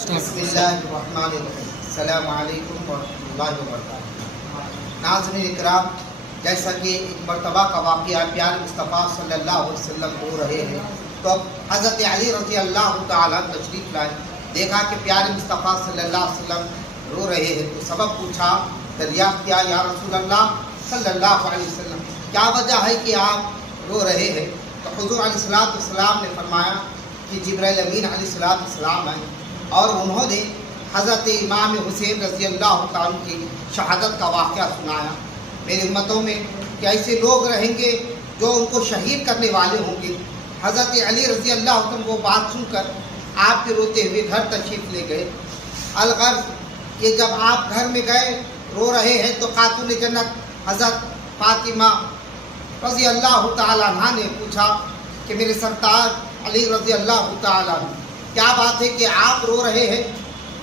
بسم اللہ الرحمن الرحیم. السلام علیکم ورحمۃ اللہ وبرکاتہ. ناظرین اکرام، جیسا کہ ایک مرتبہ کا واقعہ پیارے مصطفیٰ صلی اللہ علیہ وسلم ہو رہے ہیں تو حضرت علی رضی اللہ تعالیٰ تشریف لائے. دیکھا کہ پیارے مصطفیٰ صلی اللہ علیہ وسلم رو رہے ہیں تو سبب پوچھا، دریافت کیا، یا رسول اللہ صلی اللہ علیہ وسلم کیا وجہ ہے کہ آپ رو رہے ہیں؟ تو حضور علیہ السلام نے فرمایا کہ جبرائیل امین علیہ السلام ہیں اور انہوں نے حضرت امام حسین رضی اللہ تعالیٰ کی شہادت کا واقعہ سنایا. میری امتوں میں کہ ایسے لوگ رہیں گے جو ان کو شہید کرنے والے ہوں گے. حضرت علی رضی اللہ عنہ وہ بات سن کر آپ کے روتے ہوئے گھر تشریف لے گئے. الغرض کہ جب آپ گھر میں گئے رو رہے ہیں تو خاتون جنت حضرت فاطمہ رضی اللہ تعالیٰ عنہ نے پوچھا کہ میرے سرتاج علی رضی اللہ تعالیٰ عنہ کیا بات ہے کہ آپ رو رہے ہیں،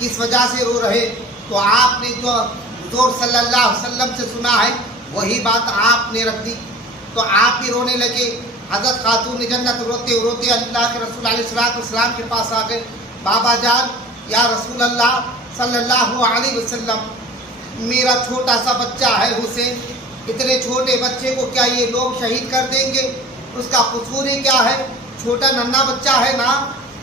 کس وجہ سے رو رہے؟ تو آپ نے جو حضور صلی اللہ علیہ وسلم سے سنا ہے وہی بات آپ نے رکھ دی. تو آپ بھی رونے لگے. حضرت خاتون جنت روتے روتے اللہ کے رسول علیہ السلام کے پاس آ گئے. بابا جان، یا رسول اللہ صلی اللہ علیہ وسلم، میرا چھوٹا سا بچہ ہے حسین، اتنے چھوٹے بچے کو کیا یہ لوگ شہید کر دیں گے؟ اس کا قصور ہی کیا ہے؟ چھوٹا ننھا بچہ ہے نا.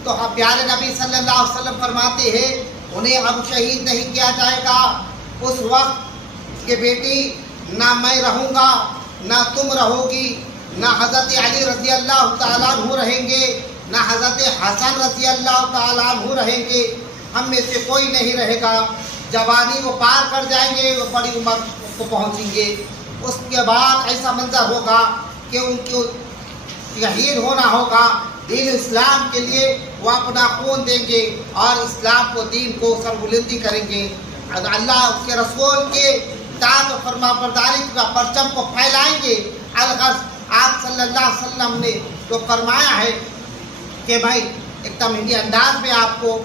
تو پیارے نبی صلی اللہ علیہ وسلم فرماتے ہیں انہیں اب شہید نہیں کیا جائے گا. اس وقت کہ بیٹی نہ میں رہوں گا، نہ تم رہو گی، نہ حضرت علی رضی اللہ تعالیٰ عنہ رہیں گے، نہ حضرت حسن رضی اللہ تعالیٰ عنہ رہیں گے. ہم میں سے کوئی نہیں رہے گا. جوانی وہ پار کر جائیں گے، وہ بڑی عمر کو پہنچیں گے. اس کے بعد ایسا منظر ہوگا کہ ان کو شہید ہونا ہوگا. دین اسلام کے لیے وہ اپنا خون دیں گے اور اسلام کو، دین کو سربلندی کریں گے. اللہ اس کے رسول کے اطاعت و فرما برداری کا پرچم کو پھیلائیں گے. الغرض آپ صلی اللہ علیہ وسلم نے جو فرمایا ہے کہ بھائی ایک تمہیدی انداز میں آپ کو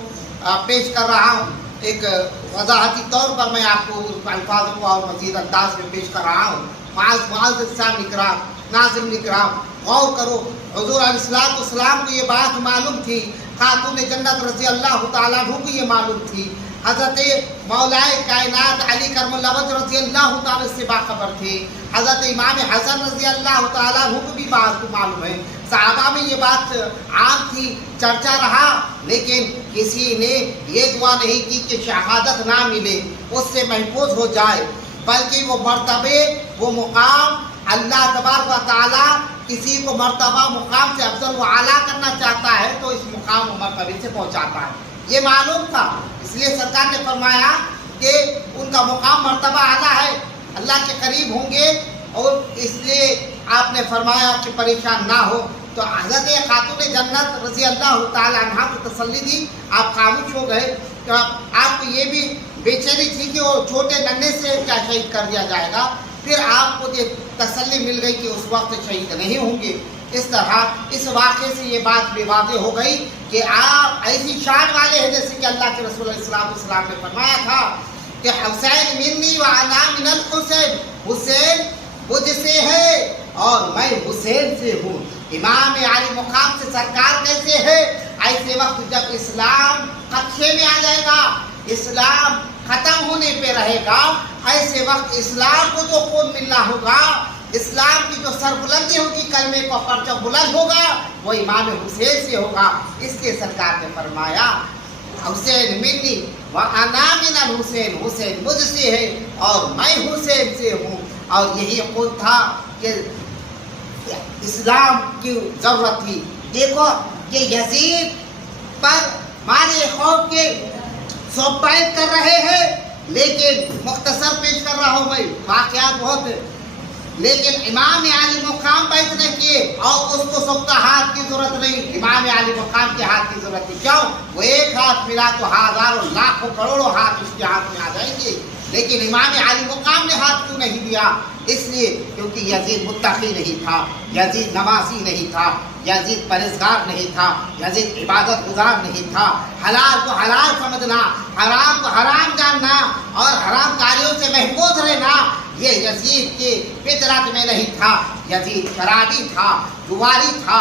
پیش کر رہا ہوں، ایک وضاحتی طور پر میں آپ کو الفاظ کو اور مزید انداز میں پیش کر رہا ہوں. معزز اکرام، ناظرین اکرام، غور کرو. حضور علیہ السلام کو یہ بات معلوم تھی، خاتون جنت رضی اللہ تعالیٰ عنہ کو یہ معلوم تھی، حضرت مولائے کائنات علی کرم اللہ وجہ رضی اللہ تعالیٰ سے باخبر تھے، حضرت امام حسن رضی اللہ تعالیٰ عنہ کو بھی بات کو معلوم ہے. صحابہ میں یہ بات عام تھی، چرچا رہا، لیکن کسی نے یہ دعا نہیں کی کہ شہادت نہ ملے، اس سے محفوظ ہو جائے، بلکہ وہ مرتبے، وہ مقام اللہ تبارک و تعالیٰ کسی کو مرتبہ مقام سے افضل و اعلیٰ کرنا چاہتا ہے تو اس مقام و مرتبے سے پہنچاتا ہے. یہ معلوم تھا، اس لیے سرکار نے فرمایا کہ ان کا مقام مرتبہ اعلیٰ ہے، اللہ کے قریب ہوں گے، اور اس لیے آپ نے فرمایا کہ پریشان نہ ہو. تو حضرت خاتون جنت رضی اللہ تعالیٰ عنہ کو تسلی دی. آپ خاموش ہو گئے. تو آپ کو یہ بھی بے چینی تھی کہ وہ چھوٹے ننھے سے کیا شہید کر دیا جائے گا. پھر آپ کو یہ تسلی مل گئی کہ اس وقت شہید نہیں ہوں گے. اس طرح اس واقعے سے یہ بات بھی واضح ہو گئی کہ آپ ایسی شان والے ہیں جیسے کہ اللہ کے رسول علیہ السلام نے فرمایا تھا کہ حسین منی وانا من الحسین، حسین مجھ سے ہے اور میں حسین سے ہوں. امام علی مقام سے سرکار کیسے ہے؟ ایسے وقت جب اسلام خدشے میں آ جائے گا، اسلام ختم ہونے پہ رہے گا، ایسے وقت اسلام کو جو خون ملنا ہوگا، اسلام کی جو سربلندی ہوگی، کلمے کا پرچم بلند ہوگا، وہ امام حسین سے ہوگا. اس لیے سرکار نے فرمایا حسین منی وانا من الحسین، حسین مجھ سے ہے اور میں حسین سے ہوں. اور یہی خود تھا کہ اسلام کی ضرورت تھی. دیکھو کہ یزید پر مارے خوف کے سو بیعت کر رہے ہیں، لیکن مختصر پیش کر رہا ہوں میں، واقعات بہت ہے، لیکن امام علی مقام بیعت نہ کیے اور اس کو سب کا ہاتھ کی ضرورت نہیں، امام علی مقام کے ہاتھ کی ضرورت ہے. کیوں؟ وہ ایک ہاتھ ملا تو ہزاروں لاکھوں کروڑوں ہاتھ اس کے ہاتھ میں آ جائیں گے. لیکن امام علی مقام نے ہاتھ کیوں نہیں دیا؟ اس لیے کیونکہ یزید متقی نہیں تھا، یزید نمازی نہیں تھا، یزید پرہیزگار نہیں تھا، یزید عبادت گزار نہیں تھا. حلال کو حلال سمجھنا، حرام کو حرام جاننا اور حرام کاریوں سے محفوظ رہنا، یہ یزید کے فطرت میں نہیں تھا. یزید شرابی تھا، جواری تھا،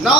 9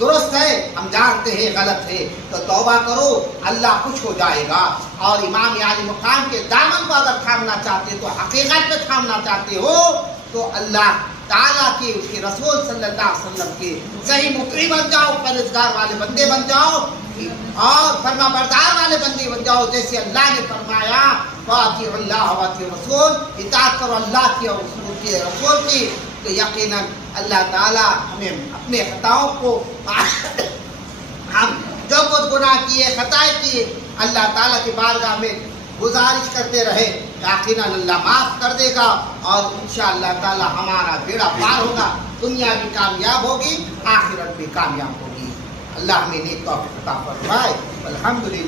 درست ہے، ہم جانتے ہیں غلط ہے، تو توبہ کرو، اللہ خوش ہو جائے گا. اور امام عالی مقام کے دامن کو اگر تھامنا چاہتے تو حقیقت پہ تھامنا چاہتے ہو تو اللہ تعالیٰ کے اس کے رسول صلی اللہ علیہ وسلم کے صحیح مطیع بن جاؤ، پرہیزگار والے بندے بن جاؤ اور فرما بردار والے بندے بن جاؤ. جیسے اللہ نے فرمایا وَأَطِيعُوا اللَّهَ وَأَطِيعُوا الرَّسُولَ، اطاعت کرو اللہ کی اور رسول کی. تو یقیناً اللہ تعالیٰ ہمیں اپنے خطاؤں کو ہم جو کچھ گناہ کیے خطائیں کیے اللہ تعالیٰ کی بارگاہ میں گزارش کرتے رہے، یقیناً اللہ معاف کر دے گا اور انشاءاللہ تعالیٰ ہمارا بیڑا پار ہوگا، دنیا بھی کامیاب ہوگی، آخرت بھی کامیاب ہوگی. اللہ ہمیں نیک توفیق عطا فرمائے. الحمدللہ.